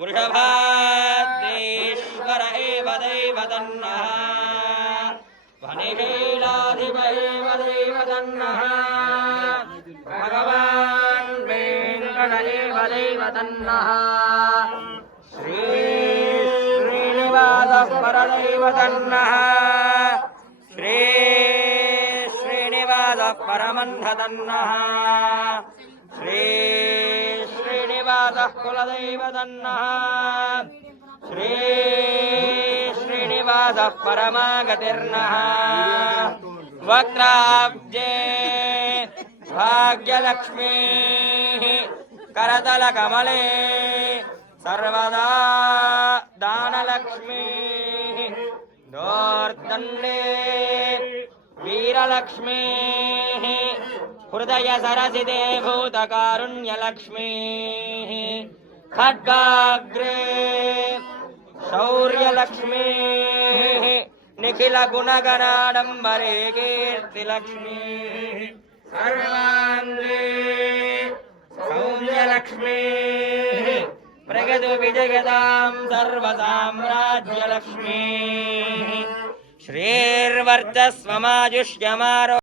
वृषभाद्रीश्वर एव दैवतन्नः वनिशीलाधिप एव दैवतन्नः भगवान् वेङ्कट एव दैवतन्नः श्रीनिवासः परदैवतन्नः श्रीनिवासः परमन्धतन्नः श्रीनिवासः कुलदैवतन्नः श्रीनिवासः परमागतिर्नः वक्त्राब्जे भाग्यलक्ष्मीः करतलकमले सर्वदा दानलक्ष्मीः दोर्दण्डे वीरलक्ष्मीः हृदय सरसिते भूतकारुण्यलक्ष्मीः खड्गाग्रे शौर्यलक्ष्मीः निखिल गुणगणाडम्बरे कीर्तिलक्ष्मीः सर्वाङ्गे सौम्यलक्ष्मीः प्रगतु विजयतां सर्वसाम्राज्यलक्ष्मीः श्रीर्वर्चस्वमाजुष्यमारो